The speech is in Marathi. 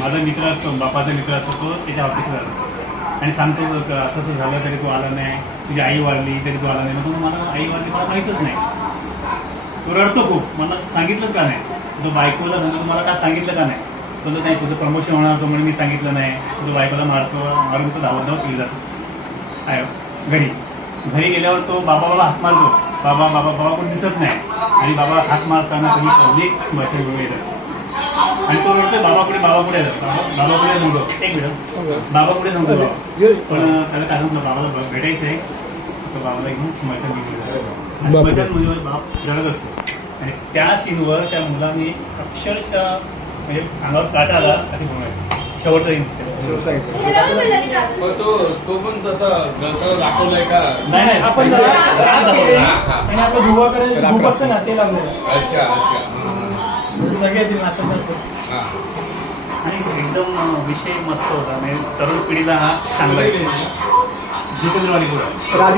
माझा मित्र असतो, बापाचा मित्र असतो, तो त्याच्या ऑफिसला जातो आणि सांगतो असं असं झालं तरी तू आला नाही, तुझी आई वाढली तरी तू आला नाही. मग मला आई वाढली मला माहीतच नाही. तो रडतो खूप, मला सांगितलंच का नाही. तो बायकोला सांगतो तुम्हाला का सांगितलं का नाही. तो नाही तुझं प्रमोशन होणार होतं म्हणून मी सांगितलं नाही. तुझं बायकोला मारून तो धावत केली जातो. आहे घरी गेल्यावर तो बाबा हात मारतो. बाबा कोण दिसत नाही आणि बाबा हात मारताना तुम्ही पब्लिक स्मशानभूमी येतात आणि तो रडतोय बाबापुढे बाबापुढे नव्हतो. एक मिनिट बाबापुढे नव्हतो पण त्याला काय सांगतो बाबाला भेटायचंय. तर बाबाला घेऊन स्मशानभूमी स्मशानभूमीवर बाप जगत असतो आणि त्या सीनवर त्या मुलांनी अक्षरशः म्हणजे अंगावर काटा आला असे बोलायचं. शेवटचा तो पण तसा दाखवलाय का? नाही आपण आणि आपलं धुवा करायचं धूप असतं ना ते लावलेलं. अच्छा सगळे येतील नाटक आणि एकदम विषय मस्त होता. म्हणजे तरुण पिढीला हा चांगला जितेंद्र वाली